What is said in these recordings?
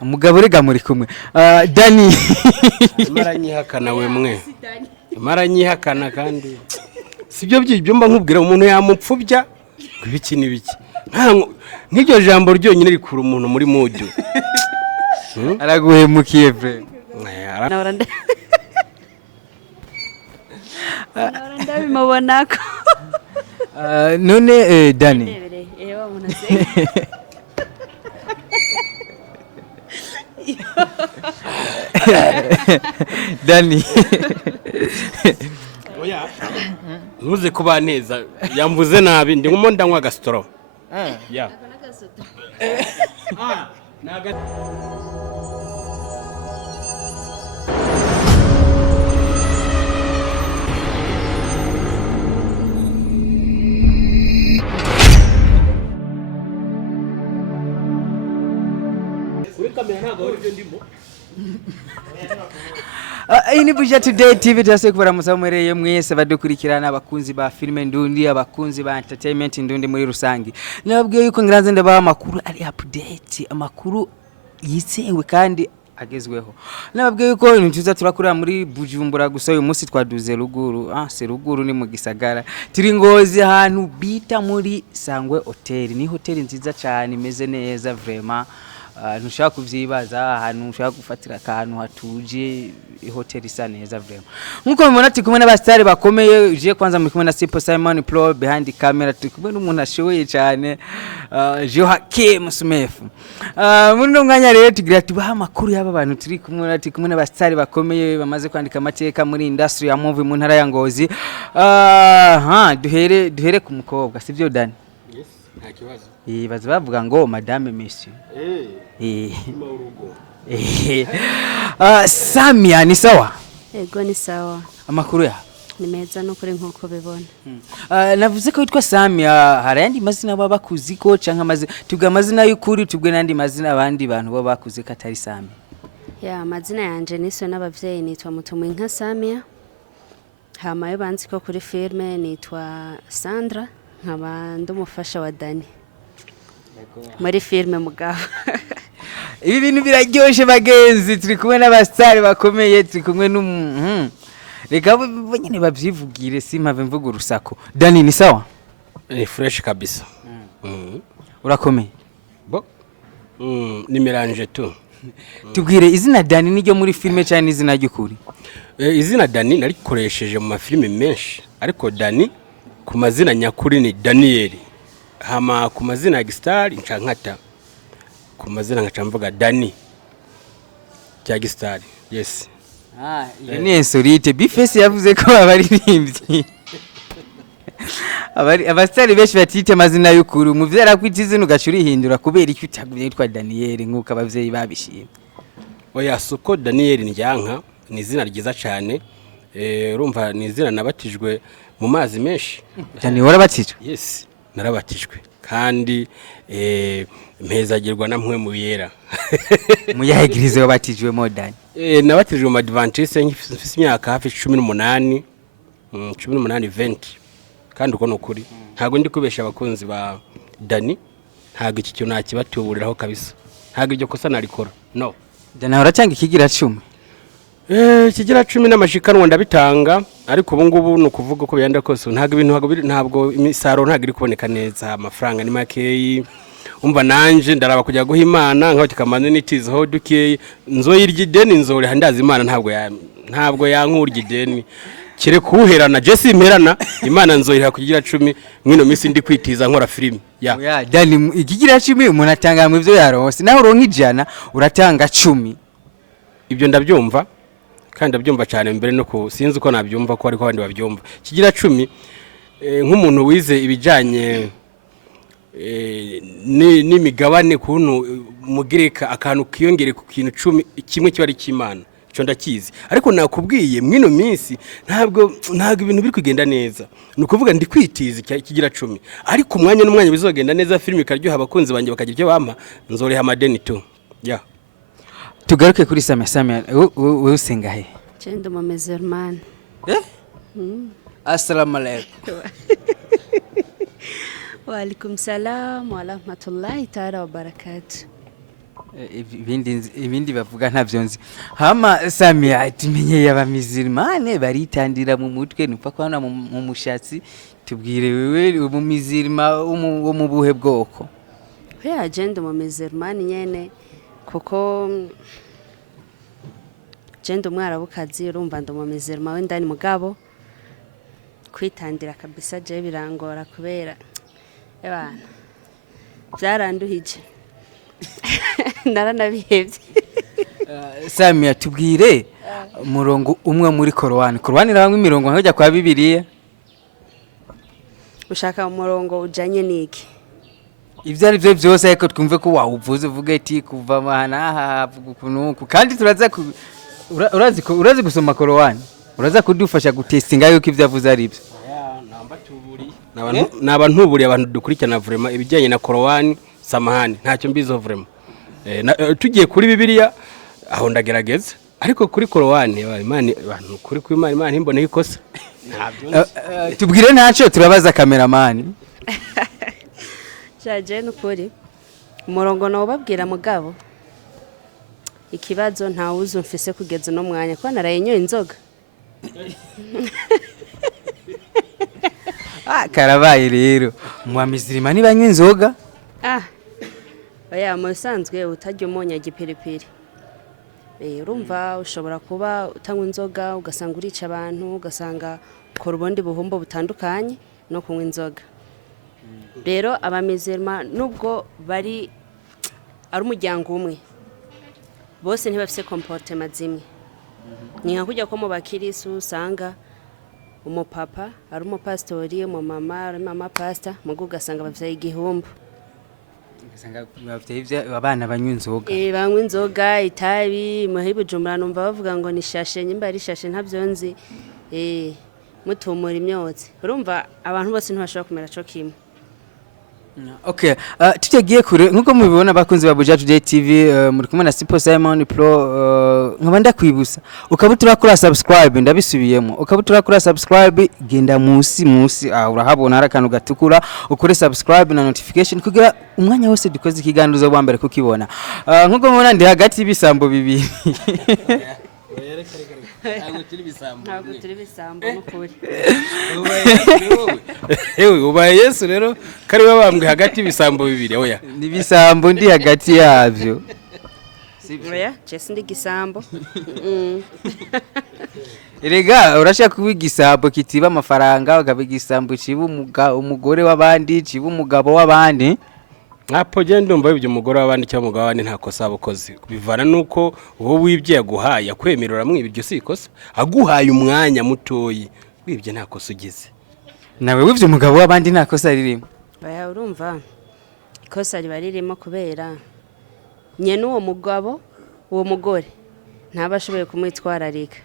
umugabo rega muri kumwe Dany maranyihakana wemwe maranyihakana kandi sibyo by'ibyumba nkubwira umuntu yamupfubya ibiki nibiki nk'iryo jambo ryonyine rikura umuntu muri mujyo araguhemukiye bre ndabimubonako none Dany Dany oya ntuze kuba neza yamvuze nabi ndi ngumo ndanywa gastro ya naga ini buja today TV tase kubara musamwereye mwese badukurikirana abakunzi ba filme ndundi abakunzi ba entertainment ndundi muri rusangi nababwiye yuko ngiranze ndaba amakuru ari update amakuru yisewe kandi agezweho nababwiye yuko intuza turakurira muri Bujumbura gusa uyu munsi twaduze ruguru se ruguru ni mu gisagara turi Ngozi ahantu bita muri Sangwe Hotel ni hotel nziza cyane imeze neza vraiment ntushaka kuvyibaza ahantu ushaka gufatira akantu hatuje hotel isa neza vraiment nkuko mubona ati kumwe n'abastari bakomeye je kwanza muri kumwe na Simple Simon Pro behind the camera tukumwe n'umuntu ashoboye cyane je Hakim Smith muri no mwanya rero tugira tubaha amakuru y'aba bantu turi kumwe ati kumwe n'abastari bakomeye bamaze kwandika amateka muri industry ya movie mu ntara ya Ngozi duhere ku mukobwa sivyo Dany yes nta kibazo baza bavuga ngo madame monsieur Samia ni sawa ego ni sawa amakuru ya ni meza no kuri nkuko bibona navuze ko witwa Samia harayandi mazina baba bakuziko canka mazina tubwe amazina y'ukuri tubwe nandi mazina abandi bantu baba bakuze katari Samia ya amazina yanje niswe n'abavyeyi nitwa Mutumwe nka Samia hamaye banzi ko kuri filme nitwa Sandra nkaba ndumufasha wa Dany muri filme mugabo ibi bintu biraryoshe bagenzi turi kumwe n'abastari bakomeye turi kumwe reka nyine bavyivugire simpave mvuga urusako Dany ni sawa fresh kabisa urakomeye bo nimeranje tu tubwire izina Dany niryo muri filme cyane izina ry'ukuri izina Dany narikoresheje mu mafilme menshi ariko Dany ku mazina nyakuri ni Daniel hama ku mazina ya gistar ncankata ku mazina nkacamvuga Dany cya gistar yes iyo ni insolite bifese yavuze ko abaririmbyi abastari benshi batite amazina y'ukuri umuvyara kwitizina ugacurihindura kubera iki utagumye yitwa Daniel nkuko abavyeyi babishimye oya suko Daniel njyanka ni izina ryiza cyane urumva ni izina nabatijwe mu mazi menshi Dany warabatijwe yes narabatijwe kandi mpezagirwa namwe mu yera muyahegirize wabatijwe mo Dany nabatijwe mu Adventiste nk'ifise imyaka hafi 18 20 kandi uko nukuri ntago ndi kubesha abakunzi ba Dany ntago iki cyo nakibatuburiraho kabisa ntago iryo kosa narikora no Dany uracanga ikigira 10 kigira 10 n'amashikanwa ndabitanga ariko ubu ngubu no kuvuga ko byanda kose ntago ibintu ntabwo imisaro ntago iri kuboneka neza amafaranga ni makeyi umva nanje ndaraba kujya guha Imana nkaho tikamane nitizeho dukeye nzoyirya ideni nzore handaza Imana ntabwo yankurya ideni kire kuherana je simperana Imana nzoyira kugira 10 mwino misi ndi kwitiza nkora film ya Dany ikigira 10 umuntu atanga mu ivyo yaronse naho uronka ijana uratanga 10 ibyo ndabyumva kandi ndabyumva cyane mbere no sinzi uko nabyumva ko ariko abandi babyumva kigira 10 nk'umuntu wize ibijanye n'imigabane kuntu mugireka akantu kiyongere ku kintu 10 kimwe kiba ari cy'Imana cyo ndakizi ariko nakubwiye mwino minsi ntabwo ibintu biri kugenda neza nukuvuga ndi kwitiza kigira 10 ariko umwanya n'umwanya bizogenda neza film ikaryoha abakunzi banje bakagira icyo bampa nzoreha amadeni tu ya tugaruke kuri Samia wewe usenga he Chendo musulman assalamu alaykum wa alaikum salam wa rahmatullahi ta'ala wa barakatuh ibindi bavuga ntavyo nzi. Hama Samia tumenye y'abamizirmane baritandira mu mutwe nupfa kwana mu mushatsi tubwire wewe umumizirma wo mu buhe bwoko. We agenda mu mizirmani nyene kuko genda umwarabukazi urumva ndo mu mizirma we ndani mugabo kwitandira kabisa je birangora kubera ebana byaranduhije naranabihevye. Samia tubwire murongo umwe muri Korowani irabamwe imirongo nkajya kwa Bibiliya. Ushaka umurongo ujanye niki? Ivyo ari byo byose ariko twumve ko wawuvuze uvuge ati kuva mahana havuga kunuku kandi turaza urazi gusoma Korowani uraza kudufasha gutestinga yuko ivyo avuze ari byo. N'abantuburiye abantu dukurikirana vraiment ibijyanye na Korowani samahani ntacyo mbizo vraiment. Tugiye kuri Bibiliya aho ndagerageza ariko kuri Korowani Imana abantu kuri Imana imbone ikosa. Tubwire ntacyo turabaza cameraman. Jaje nukuri umurongo no babwira mugabo ikibazo nta wuzo mfise kugeza no mwanya ko narayenyo inzoga. Karabaye rero mwamizirima nibanywa inzoga. Oya musanzwe utajya umonya gipiripiri. Urumva ushobora kuba utanywa inzoga ugasanga urica abantu ugasanga ukora ubundi buhumbo butandukanye no kunywa inzoga. Rero abamizirma nubwo bari ari umuryango umwe bose ntibafise comportement zimwe. Ni nka kujya ko mu bakirisu usanga umupapa ari umupastori umumama ari mama pastor mugo ugasanga bavyaye igihumbu. Ugasanga bavyaye abana banywa inzoga. Banywa inzoga itabi muhibujumbura numva bavuga ngo ni shashe nyimba ari shashe ntavyonzi mutumura imyotsi. Urumva abantu bose ntibashobora kumera cyo kimwe. Okay, tutegiye kure nkuko mubibona bakunzi ba Buja Today TV muri kumwe na Simple Simon Pro nkabanda kwibusa ukabutura kuri subscribe ndabisubiyemo ukabutura kuri subscribe genda musi urahabona harakantu gatukura ukore subscribe na notification kugira umwanya wose dukoze ikiganiro zo bambere kukibona nkuko mubona ndi hagati bisambo bibiri. Ntabwo turi bisambo n'ukuri. Ubaye Yesu rero kari babambwe hagati bisambo bibiri oya. Ni bisambo ndi hagati yavyo. Oya, Jesse ndi gisambo. Erega urashaka kuba igisambo kitiba amafaranga ukabigisambo ciba umugore w'abandi ciba umugabo w'abandi. Apo genda umva ibyo umugore w'abandi cyangwa umugabo w'abandi nta kosa abukoze bivana nuko wowe wibye yaguhaye akwemerera mwe ibyo si ikosa aguhaye umwanya mutoyi wibye nta kosa ugize nawe wivye umugabo w'abandi nta kosa ririmo. Baya urumva ikosa riba ririmo kubera nyene uwo mugabo uwo mugore ntabashoboye kumwitwararika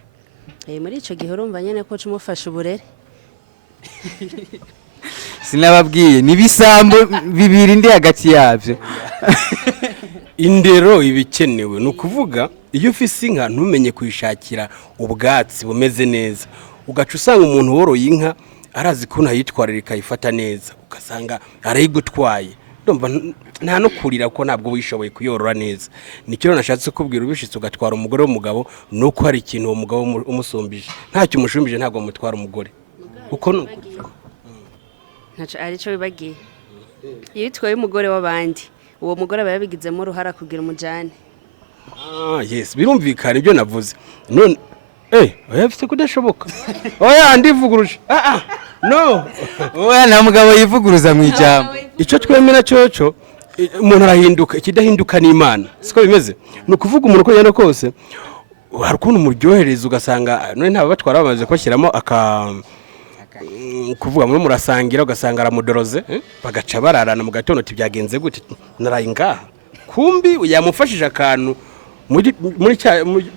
muri ico gihe urumva nyene ko cumufasha uburere. Sinababwiye ni bisambo bibiri ndi hagati yavyo. Indero ibikenewe nukuvuga iyo ufise inka ntumenye kwishakira ubwatsi bumeze neza ugaca usanga umuntu woroye inka arazi ko ntayitwararika ifata neza ugasanga arayigutwaye ndumva nta no kurira ko ntabwo wishoboye kuyorora neza. Nicyo nashatse kubwira ubishitse ugatwara umugore w'umugabo nuko hari ikintu uwo mugabo umusumbije ntacyo umushumbije ntabwo mutwara umugore uko nuko ntaco arico bibagiye iyo itwaye umugore w'abandi uwo mugore aba yabigizemo uruhara kugira umujane. Yes birumvikana ibyo navuze none oyafite kudashoboka oya ndivuguruje no oya nta mugabo yivuguruza mu ijambo ico twemera cyoco umuntu arahinduka ikidahinduka ni Imana siko bimeze nukuvuga umuntu ko yano kose hari ukuntu umuryohereza ugasanga none nta batwara bamaze kwashyiramo kuvuga muri murasangira ugasanga aramudoroze bagaca bararana mu gatondo tibyagenze gute naraye ngaha kumbi yamufashije akantu muri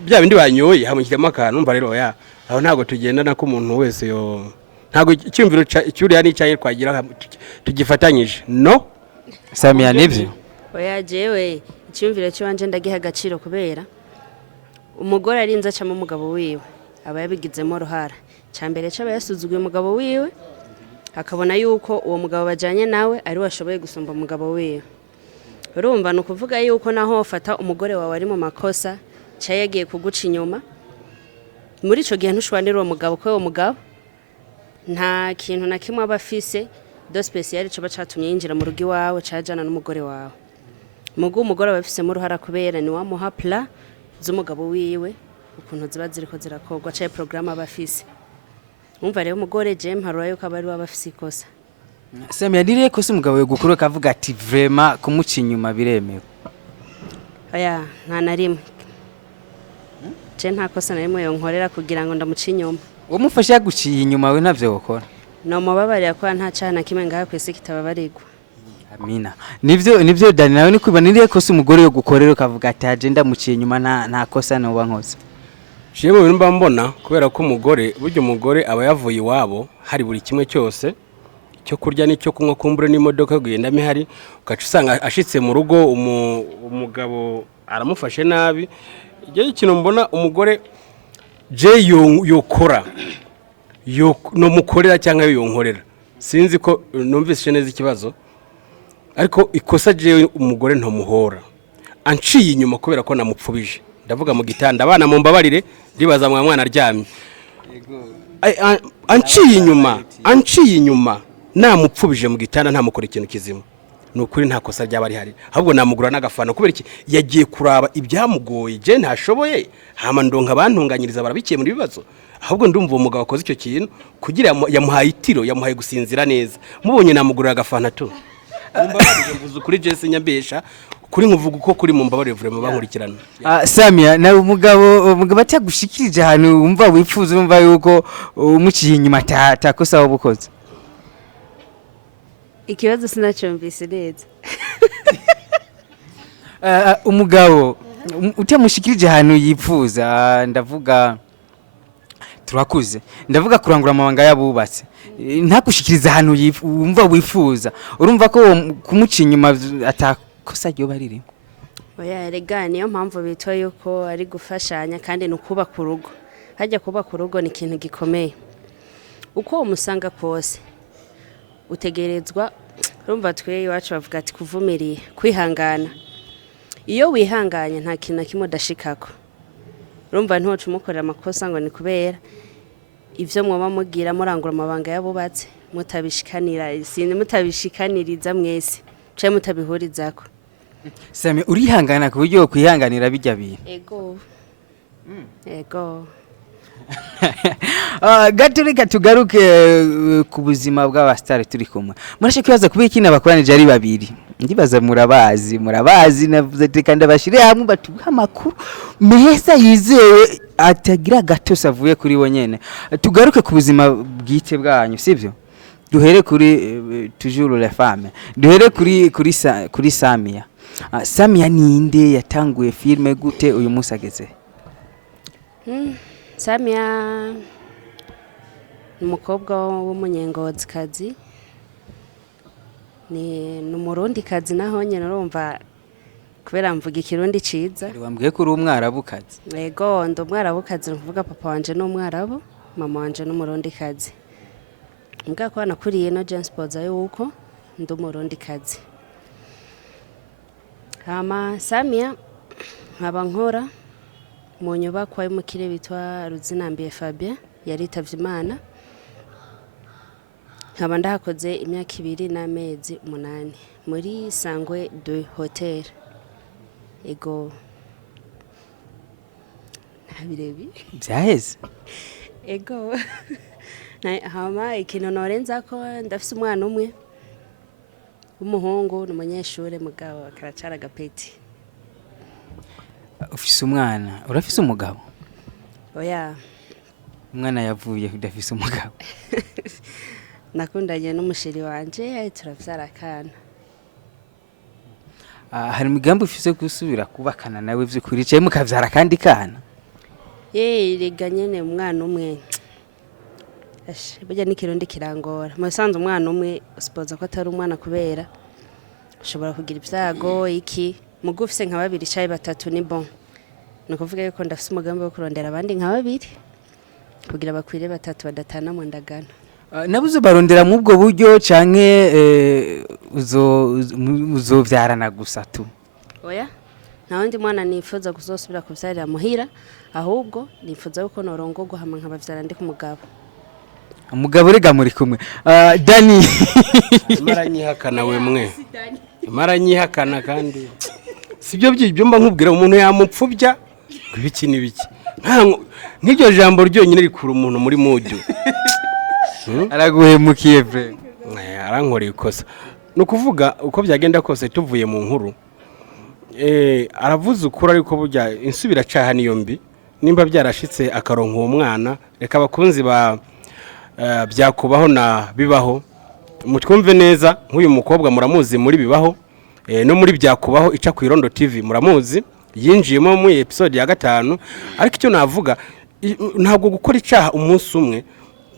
bya bindi banyoye hamushyiramo akantu mba rero ya aho ntago tugenda nako umuntu wese yo ntago icyumviro cyuri yani cyaye twagira tugifatanyije no Samia nivyo oya jewe icyumviro cy'wanje ndagiha agaciro kubera umugore arinza acamo umugabo wiwe aba yabigizemo ruhara cyambere cyaba yasuzuguye umugabo wiwe akabona yuko uwo mugabo bajanye nawe ari washoboye gusumba umugabo wiwe urumva no kuvuga yuko naho ufata umugore wawe ari mu makosa cyaye yagiye kuguca inyuma muri ico gihe ntushwanira uwo mugabo ko uwo mugabo nta kintu na kimwe abafise do special cyo bacatumye yinjira mu rugi wawe cajana n'umugore wawe mugu umugore abafise mu ruhara kubera ni wamuha pla z'umugabo wiwe ukuntu ziba ziriko zirakogwa cyaye programme abafise umva rero umugore Jem harura yuko abari wabafise ikosa Samia direye ko si umugabo yo gukuru kavuga ati vraiment kumuca inyuma biremewe oya nta na rimwe je nta kosa na rimwe yonkorera kugira ngo ndamuca inyuma umufasha yaguciye inyuma we ntavyo gukora no mubabarira ko nta cana kimwe ngaha kwese kitababarirwa amina nivyo Dany nawe ni kwiba niriye ko si umugore yo gukorera kavuga ati aje ndamuciye inyuma nta kosa no bankoze je mu bintu mba mbona kubera ko umugore buryo umugore aba yavuye iwabo hari buri kimwe cyose cyo kurya n'icyo kunywa kumbure n'imodoka kugenda mihari ugaca usanga ashitse mu rugo umugabo aramufashe nabi igihe ikintu mbona umugore je yokora no mukorera cyangwa yonkorera sinzi ko numvise neza ikibazo ariko ikosa je umugore ntomuhora anciye inyuma kubera ko namupfubije ndavuga mu gitanda abana mu mbabarire ndibaza mwana aryamye anciye inyuma namupfubije mu gitanda ntamukora ikintu kizima nukuri nta kosa ryaba ari hari ahubwo namugura n'agafana kubera iki yagiye kuraba ibyamugoye je ntashoboye hama ndonka bantunganyiriza barabikiye muri bibazo ahubwo ndumva uwo mugabo akoze icyo kintu kugira yamuhaye itiro yamuhaye gusinzira neza mubonye namugura agafana tu mbabarije mvuze kuri Jesse nyambesha kuri nkuvuga uko kuri mu mbabarire vraiment bankurikirana Samia na umugabo atagushikirije ahantu umva wifuza umva yuko umuciye inyuma takosa wabukoze ikibazo sinacyumvise neza umugabo utamushikirije ahantu yifuza ndavuga turakuze ndavuga kurangura amabanga yabubatse ntakushikiriza ahantu umva wifuza urumva ko kumuca inyuma atakosa ryo bariri oya rega niyo mpamvu bitwa yuko ari gufashanya kandi nukuba ku rugo hajya kuba ku rugo ni ikintu gikomeye uko umusanga kose utegerezwa urumva twe iwacu bavuga ati kuvumiriye kwihangana iyo wihanganye nta kintu kimwe udashikako urumva ntocu umukorera amakosa ngo ni kubera ivyo mwoba mugira murangura amabanga yabubatse mutabishikaniriza mwese cyo mutabihurizako Samia urihangana ku buryo kwihanganira bijya bintu ego gaturika tugaruke ku buzima bw'abastari turi kumwe murashe kwibaza kuba ikina bakoranije ari babiri ndibaza murabazi navuze kandi abashire hamwe batuha amakuru meza yizewe atagira gatosa avuye kuri wo nyene tugaruke ku buzima bwite bwanyu sivyo duhere kuri toujours les femmes duhere kuri Samia Samia ninde yatanguye filme gute uyu munsi ageze Samia umukobwa w'umunyengozikazi ni umurundi kazi naho nyene urumva kubera mvuga ikirundi ciza wambwiye ko uri umwarabukazi yego ndo umwarabukazi nuvuga papa wanje no umwarabu mama wanje no umurundi kazi mbwa ko nakuriye no James Poza yuko ndo umurundi kazi hama Samia nkaba nkora mu nyubako y'umukire bitwa Ruzinambiye Fabien yaritavye Imana nkaba ndahakoze imyaka 2 n'amezi 8 muri Sangwe de Hotel ego nabirebi byaheze ego hama ikintu norenza ko ndafise umwana umwe w'umuhungu n'umunyeshure mugabo akaracara gapeti ufise umwana urafise umugabo oya umwana yavuye udafise umugabo nakundanye n'umushiri wanje turavyara kana hari imigambi ufise gusubira kubakana nawe vy'ukuri cyaye mukavyara kandi kana rega nyene umwana umwe burya n'ikirundi kirangora musanze umwana umwe usipoza ko atari umwana kubera ushobora kugira ibyago iki mugufise nka 2 caye 3 ni bon nukuvuga yuko ndafise umugambi wo kurondera abandi nka 2 kugira bakwire 3 badatana mu ndagano nabuze barondera mu bwo buryo canke uzovyarana gusa tu. oya nta wundi mwana nifuza kuzosubira kuvyarira muhira ahubwo nifuza yuko norongorwa hama nkabavyara ndi ku mugabo. Umugabo rega muri kumwe. Dany maranyihakana wemwe maranyihakana kandi sibyo byibyo mba nkubwira umuntu yamupfubya ibiki nibiki nk'iryo jambo ryonyine rikura umuntu muri mudu araguhemukiye vre arankoreye ikosa no kuvuga uko byagenda kose tuvuye mu nkuru aravuze ukuri ariko burya insubira caha niyo mbi nimba byarashitse akaronka uwo mwana reka abakunzi ba byakubaho na bibaho mutwumve neza nk'uyu mukobwa muramuzi muri bibaho no muri byakubaho ica ku Irondo TV muramuzi yinjiyemo mu episode ya 5 ariko icyo navuga ntabwo gukora icaha umunsi umwe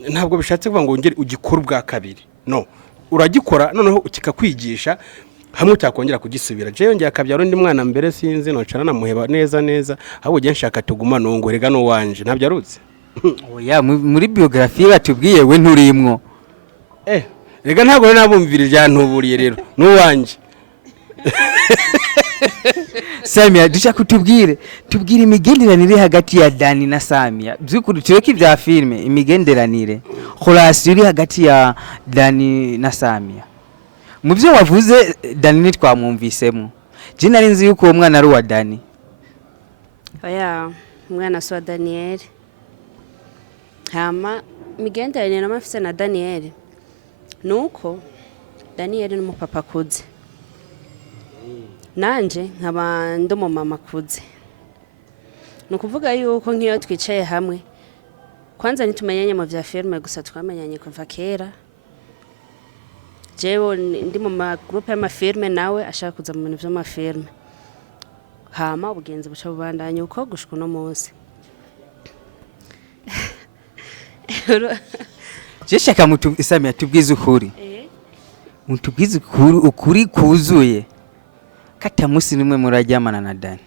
ntabwo bishatse kuvuga ngo ngere ugikora bwa kabiri no uragikora noneho ukikakwigisha hamwe utakongera kugisubira je yongeye akabyaro ndi mwana mbere sinzi no cana namuheba neza ahubwo je nshaka tuguma nongo rega no wanje ntabyo arutse oya muri biography batubwiye we nturimwo rega ntabwo nabumvira ryantuburiye rero no wanje Samia dushaka kutubwire imigenderanire hagati ya Dany na Samia byukuri tureke ibya filme imigenderanire relation iri hagati ya Dany na Samia mu byo wavuze Dany nitwamwumvisemo je nari nzi yuko uwo mwana ari wa Dany oya umwana so Daniel hama imigenderanire n'amafise na Daniel nuko Daniel ni umupapa kuze nanje nkaba ndomo mama kuze nukuvuga yuko nkiyo twicaye hamwe kwanza nitumenyanye mu vya filme gusa twamenyanye kuva kera jewe ndi mu ma group ya filme nawe ashaka kuza mu bintu vya filme hama ubugenzi buca bubandanye uko gushika no munsi je shaka Samia tubwize ukuri mutubwize ukuri kuzuye kata musi nimwe muraryamana na Dany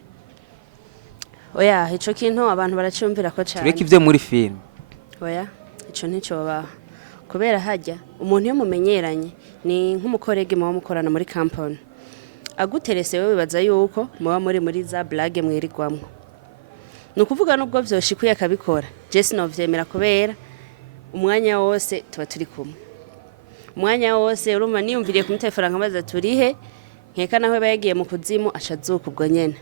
oya ico kintu abantu baracyumvira ko cyane tureke ivyo muri film oya ico nico baba kubera hajya umuntu yo mumenyeranye ni nk'umukorege mu mukorana muri campaign aguterese wewe bibaza yuko muba muri za blague mwirigwamwe nukuvuga nubwo vyoshikuye akabikora je sinovyemera kubera umwanya wose tuba turi kumwe umwanya wose urumva niyumviriye kumutefera nkabaza turihe nkeka naho bayagiye mu kuzimu ashazuka ubwo nyene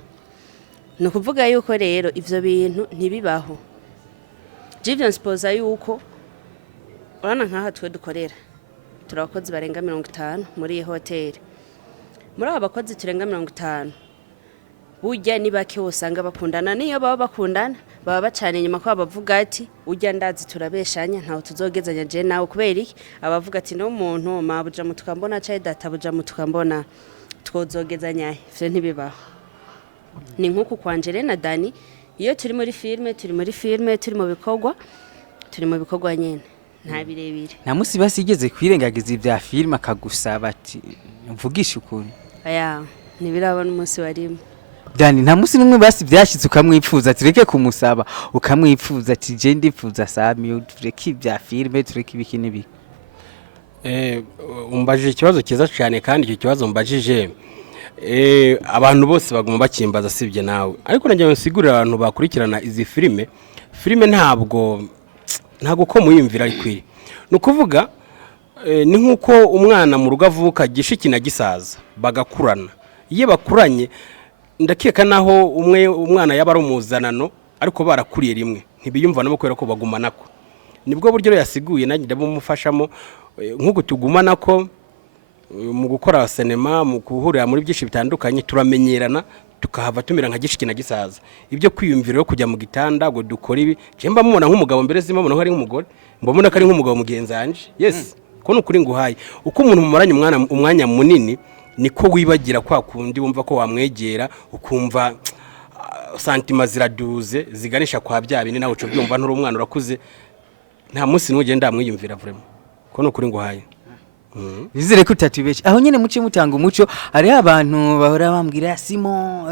nukuvuga yuko rero ivyo bintu ntibibaho jivyo nsipoza yuko urana nkaha twe dukorera turabakozi barenga 50 muri iyi hoteli muri aba bakozi turenga 50 burya ni bake usanga bakundana niyo baba bakundana baba bacana inyuma ko bavuga ati ujya ndazi turabeshanya ntaho tuzogezanya je nawe kubera iki abavuga ati no umuntu mabuja mutukambona caye databuja mutukambona twozogezanya ivyo ntibibaho ni nkuko kwanje na Dany iyo turi muri filme turi mu bikorwa nyene nta birebire nta musi basigeze kwirengagiza ibya filme akagusaba ati mvugisha ukuri aya nibirabona umunsi warimo Dany nta musi numwe basi byashitse ukamwipfuza tureke kumusaba ukamwipfuza ati je ndipfuza Samia tureke ibya filme tureke ibiki nibi umbajije ikibazo kiza cyane kandi icyo kibazo mbajije abantu bose baguma bakimbaza sibye nawe ariko najya nsigurira abantu bakurikirana izi filme ntabwo ko muyimvira ari kwiri nukuvuga ni nkuko umwana mu rugo avuka gishikina gisaza bagakurana iyo bakuranye ndakeka naho umwana yaba ari umuzanano ariko barakuriye rimwe ntibiyumva nabo kwera ko bagumanako nibwo buryo yasiguye nanjye ndabumufashamo nkuko tugumana ko mu gukora sinema mu kuhurira muri byinshi bitandukanye turamenyerana tukahava tumira nka gishikina gisaza ibyo kwiyumvira yo kujya mu gitanda ngo dukora ibi jemba mubona nk'umugabo mbere zima mubona ko ari nk'umugore mbona ko ari nk'umugabo mugenzanje yes ko nukuri nguhaye uko umuntu mumaranye umwanya munini niko wibagira kwa kundi wumva ko wamwegera ukumva santima ziraduze ziganisha kwa bya bindi nawe cyo byumva nturi umwana urakuze nta munsi n'ugenda amwiyumvira vraiment ko nukuri nguhaye Nizere ko utatubeje aho nyene muce mutanga umuco ari abantu bahora bambwira Simon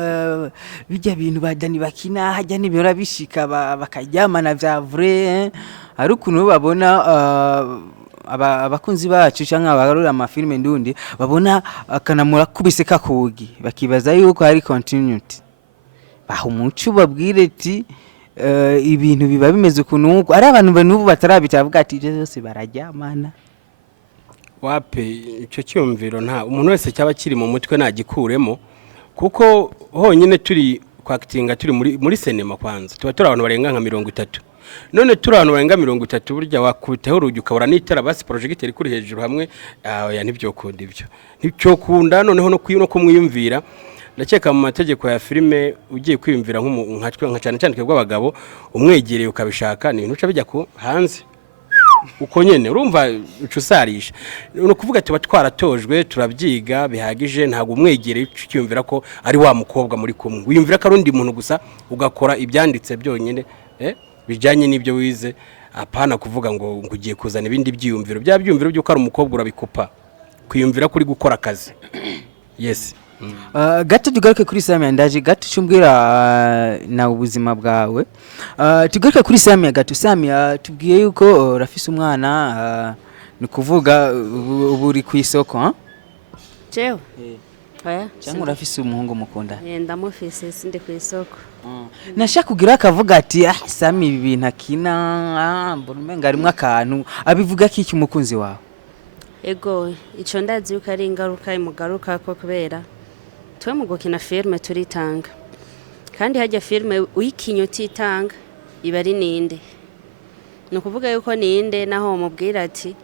bijya bintu badani bakina hajya nibyo bishika bakaryamana vya vrai ari ukuntu babona abakunzi bacu cyangwa abarura amafilme ndundi babona akanamura kubise kakugi bakibaza yuko hari continuity baho umuco babwire ati ibintu biba bimeze kunuko ari abantu banubu batarabitavuga ati byose bararyamana wape icyo cyumviro nta umuntu wese cyaba kiri mu mutwe nagikuremo kuko honyine turi kwakitinga turi muri sinema kwanza tuba turi abantu barenga nka 30 none turi abantu barenga 30 burya wakubitaho urugi ukabura n'itara basi project iri kuri hejuru hamwe ya nibyo kunda ibyo nicyo kunda noneho no kumwiyumvira ndakeka mu mategeko ya filime ugiye kwiyumvira nka cyane cyane kw'abagabo umwegereye ukabishaka ni ibintu bijya ku hanze uko nyene urumva ucusarisha no kuvuga tuba twaratojwe turabyiga bihagije ntago umwegereye ucyumvira ko ari wa mukobwa muri kumwe wiyumvira ko arundi muntu gusa ugakora ibyanditse byonyine bijanye n'ibyo wize apana kuvuga ngo ugiye kuzana ibindi byiyumviro byumviro by'uko ari umukobwa urabikupa kwiyumvira kuri gukora akazi yes gato tugaruke kuri Samia ndaje gato cyumbwira na ubuzima bwawe tugaruke kuri Samia gato Samia tubwiye yuko rafise umwana ni kuvuga uburi ku isoko jewe oya cyangwa rafise umuhungu mukunda ndamufise sinde ku isoko nashaka kugira akavuga ati Samia ibi bintu akina mbona umenga arimwe akantu abivuga ko iki umukunzi wawe ego ico ndazi yuko ari ingaruka imugaruka ko kubera twe mu gukina filme turitanga kandi hajya filme uyikinyo titanga iba ari ninde no kuvuga yuko ninde naho mubwira ati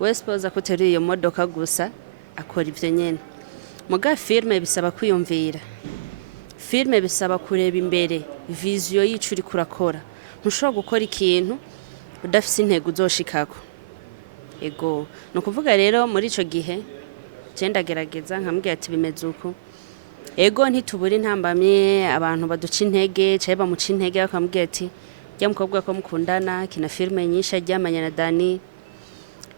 we spoza kuteri iyo modoka gusa akora ivyo nyene muga filme bisaba kwiyumvira filme bisaba kureba imbere vision y'icuri kurakora ntushobora gukora ikintu udafise intego uzoshikako ego no kuvuga rero muri ico gihe genda gerageza nkambwiye ati bimeze uko ego ntitubura intambamye abantu baduca intege cyaye bamuca intege akambwiye ati jya mukobwa ko mukundana kina filme nyinshi aryamanye na Dany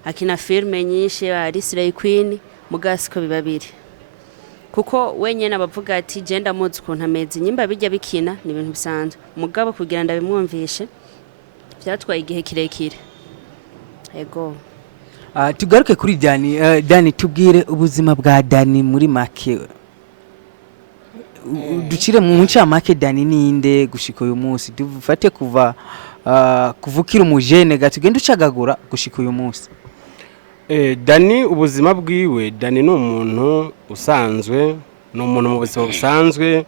akina filme nyinshi ari Slay Queen mugasi ko bibabiri kuko wenyene abavuga ati genda muzi ukuntu ameze nyimba bijya bikina ni ibintu bisanzwe mugabo kugira ndabimwumvishe byatwaye igihe kirekire ego tugaruke kuri Dany Dany tubwire ubuzima bwa Dany muri make ducire mu ncamake Dany ninde gushika uyu munsi dufate kuvukira umujene gatugenda ucagagura gushika uyu munsi Dany ubuzima bwiwe Dany ni umuntu usanzwe ni umuntu mu buzima busanzwe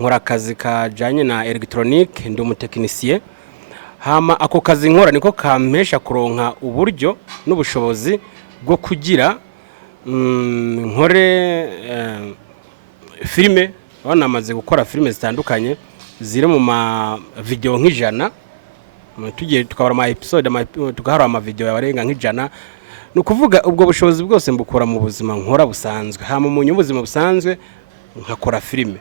nkora akazi kajanye na electronique ndi umutekinisiye hama ako kazi nkora niko kampesha kuronka uburyo n'ubushobozi bwo kugira nkore filme banamaze gukora filme zitandukanye ziri mu ma video nk'ijana tugiye tukabara ama episode tukahara ama video yabarenga nk'ijana no kuvuga ubwo bushobozi bwose mbukora mu buzima nkora busanzwe hama mu nyubuzima busanzwe nkakora filme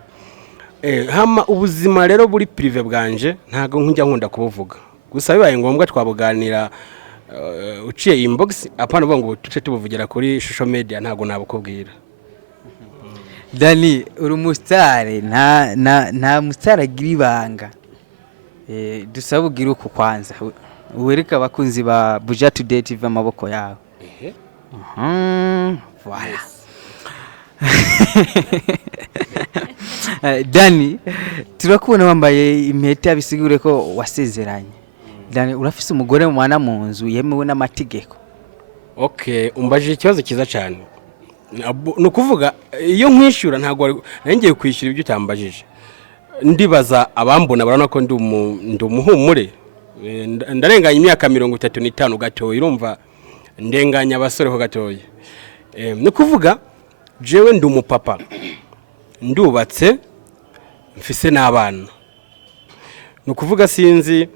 hama ubuzima rero buri prive bwanje ntago nkujya nkunda kubuvuga gusa bibaye ngombwa twabuganira uciye inbox apana ngo tuce tubuvugira kuri social media ntago nabukubwira Dany uri umusitari nta musitari agira ibanga dusaba ugira uko kwanza wereka abakunzi ba Buja Today TV amaboko yawe voilà Dany turakubona wambaye impeta bisigure ko wasezeranye Dany urafise umugore mwana mu nzu yemewe n'amategeko okay umbaje ikibazo kiza cyane no kuvuga iyo nkwishura ntago ngiye kwishyura ibyo utambajije ndibaza abambona barana ko ndi umuhumure ndarenganya imyaka 35 gatoyi urumva ndenganya abasore ho gatoyi no kuvuga jewe ndi umupapa ndubatse mfise n'abana no kuvuga sinzi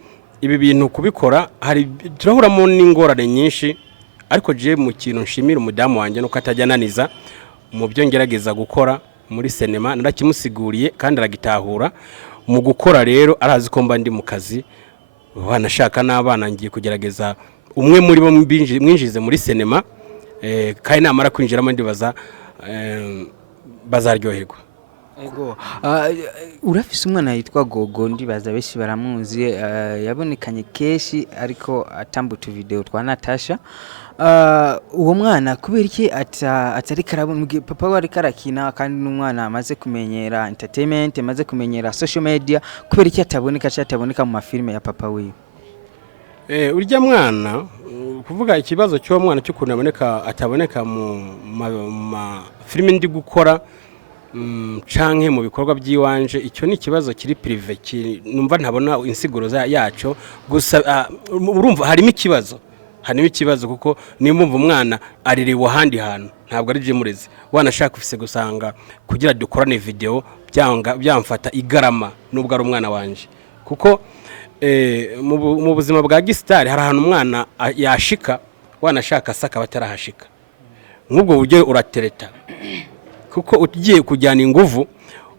ibi bintu kubikora hari turahuramo n'ingorane nyinshi ariko je mu kintu nshimira umudamu wanje no katajyananiza mu byo ngerageza gukora muri sinema narakimusiguriye kandi aragitahura mu gukora rero arazi ko mba ndi mu kazi banashaka n'abana ngiye kugerageza umwe muri bo mwinjize muri sinema kandi namara kwinjiramo ndibaza bazaryoherwa Ego urafise umwana yitwa Gogo ndibaza benshi baramuzi yabonekanye keshi ariko atambuta video twa Natasha uwo mwana kubera iki atari karabona papa wari karakina kandi n'umwana amaze kumenyera entertainment amaze kumenyera social media kubera iki ataboneka mu mafilme ya papa wiwe urya mwana kuvuga ikibazo cyo mwana cyo kunaboneka ataboneka mu filime ndi gukora canke mu bikorwa by'iwanje icyo ni kibazo kiri prive numva ntabona insiguro yaco gusa urumva harimo ikibazo kuko nimumva umwana arirewe ahandi hantu ntabwo ari je mureze wanashaka ufise gusanga kugira dukorane video byamfata igarama nubwo ari umwana wanje kuko mu buzima bwa gisitari hari ahantu umwana yashika wanashaka saka batarahashika nk'ubwo buryo uratereta kuko ugiye kujyana inguvu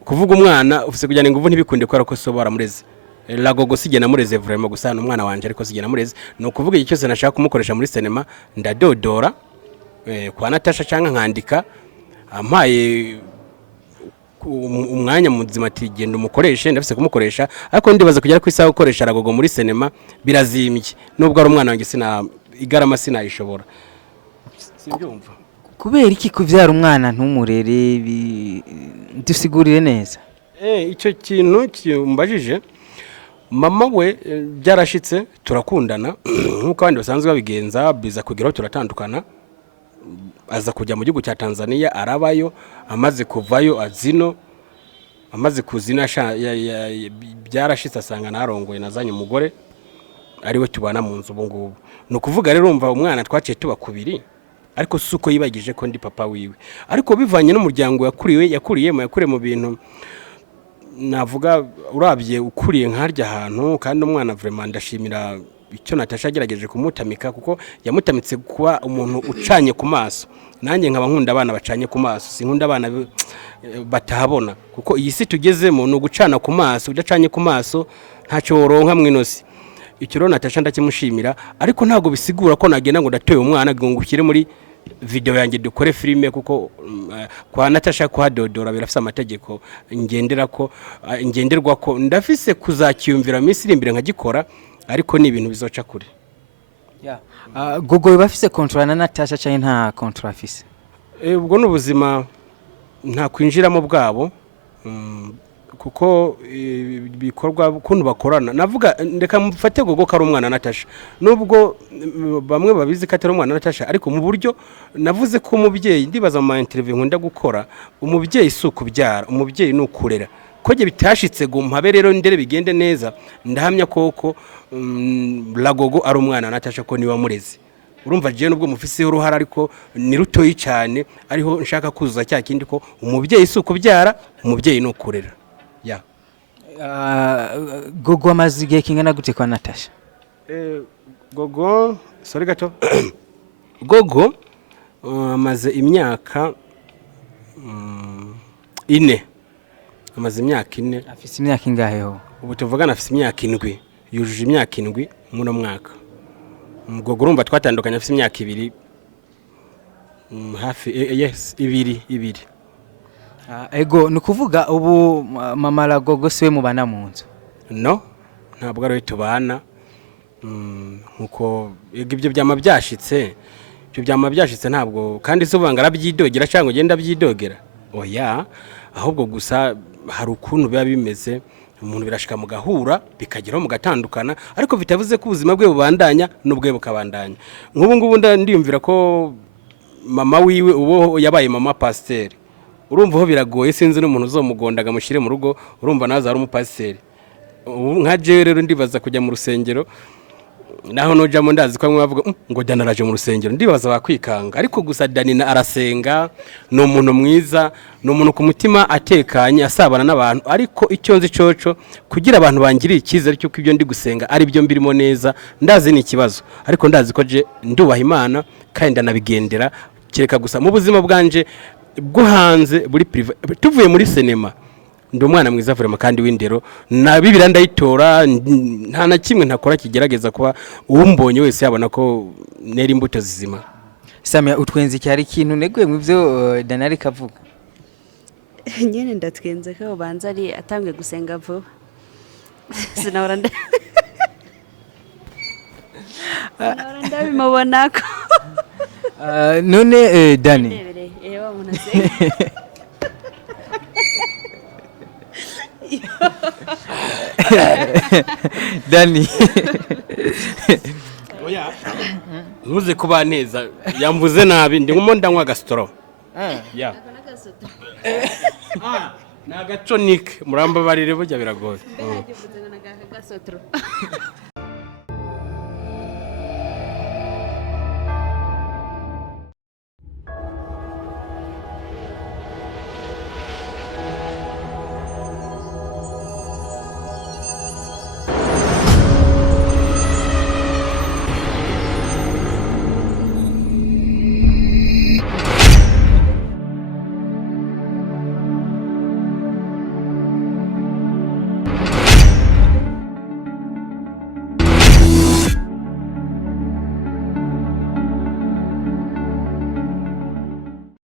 kuvuga umwana ufise kujyana inguvu ntibikunde ko arako so baramureze Lagogo sigena mureze vraiment gusana umwana wanje ariko sigena mureze no kuvuga iki cyose nashaka kumukoresha muri cinema ndadodora kwa Natasha cyangwa nkandika ampaye umwanya muzima ati genda umukoreshe ndafise kumukoresha ariko ndibaza kugera ku isaha gukoresha Lagogo muri cinema birazimye nubwo ari umwana wanjye sina igarama sinayishobora simbyumva kubera iki kuvyara umwana ntumurere dusigurire neza icyo kintu cyumbajije mama we byarashitse turakundana nkuko abandi basanzwe babigenza biza kugeraho turatandukana aza kujya mu gihugu cya Tanzania arabayo amaze kuvayo azino amaze kuzina byarashitse asanga narongoye nazanye umugore ariwe tubana mu nzu ubungubu no kuvuga rero umva umwana twaciye tuba kubiri ariko suko yibagije ko ndi papa wiwe ariko bivanye n'umuryango yakuriye mu bintu navuga urabye ukuriye nkarya ahantu kandi umwana vraiment ndashimira icyo Natasha agerageje kumutamika kuko yamutamitse kuba umuntu ucanye ku maso nanjye nkaba nkunda abana bacanye ku maso sinkunda abana batahabona kuko iyi si tugezemo no gucana ku maso udacanye ku maso ntacyo woronka mwinosi icyo Natasha ndakimushimira ariko ntago bisigura ko nagenda ngo ndatoye umwana ngo ngukire muri video yanjye dukore filime kuko kwa Natasha kuhadodora birafise amategeko ngenderwa ko ndafise kuzakiyumvira misiri imbere nkagikora ariko ni ibintu bizoca kure Gogo bafise contrat na Natasha cyane nta contrat afise ubwo n'ubuzima nta kwinjiramo bwabo kuko bikorwa kuntu bakorana navuga ndeka mfate Gogo kari umwana Natasha nubwo bamwe babizi ko atari umwana Natasha ariko mu buryo navuze ko umubyeyi ndibaza mu interview nkunda gukora umubyeyi suku byara umubyeyi nukurera koje bitashitse gumpabe rero ndere bigende neza ndahamya koko Lagogo ari umwana Natasha ko niwe amureze urumva je nubwo mufise uruhara ariko ni rutoyi cyane ariho nshaka kuzuza cya kindi ko umubyeyi suku byara umubyeyi nukurera Gogo amaze igihe kingana gute kwa Natasha Gogo sorry gato Gogo amaze imyaka 4 amaze imyaka 4 afise imyaka ingahe ho ubu tuvugana afise imyaka 7 yujuje imyaka 7 muno mwaka Gogo urumva twatandukanye afise imyaka 2 hafi yes 2 ego nukuvuga ubu mama Lagogo siwe mubana mu nzu no ntabwo ari tubana nkuko ibyo byama byashitse ntabwo kandi subanga arabyidogera cyangwa genda byidogera oya ahubwo gusa hari ukuntu biba bimeze umuntu birashika mu gahura bikageraho mu gatandukana ariko bitavuze ko ubuzima bwe bubandanya n'ubwe bukabandanya nk'ubu ngubu ndiyumvira ko mama wiwe ubo yabaye mama pasteur urumva ho biragoye sinzi n'umuntu uzomugondaga mushire mu rugo urumva naza ari umupasiteri nka je rero ndibaza kujya mu rusengero naho nojamo ndazi ko bamwe bavuga ngo Dany araje mu rusengero ndibaza bakwikanga ariko gusa Dany arasenga no umuntu mwiza no umuntu ku mutima atekanye asabana n'abantu ariko icyo nzi coco kugira abantu bangirira ikizere cyo ibyo ndi gusenga ari byo mbirimo neza ndazi ni ikibazo ariko ndazi ko je ndubaha Imana kandi ndanabigendera kireka gusa mu buzima bwanje bwo hanze buri prive tuvuye muri cinema ndi umwana mwiza vraiment kandi w'indero na bibira ndayitora nta na kimwe ntakora kigerageza kuba umbonye wese yabona ko neri imbuto zizima Samia utwenzi cyari kintu neguye mu byo Dany kavuga nyene ndatwenze ko banza ari atangiye gusenga vuba sinahora ndabimubonako none Dany ewa umuntu asenga Dany oya ntuze kuba neza yamvuze nabi ndi ngumo ndanywa gasitoro ya nagaconike murambabarire burya biragoye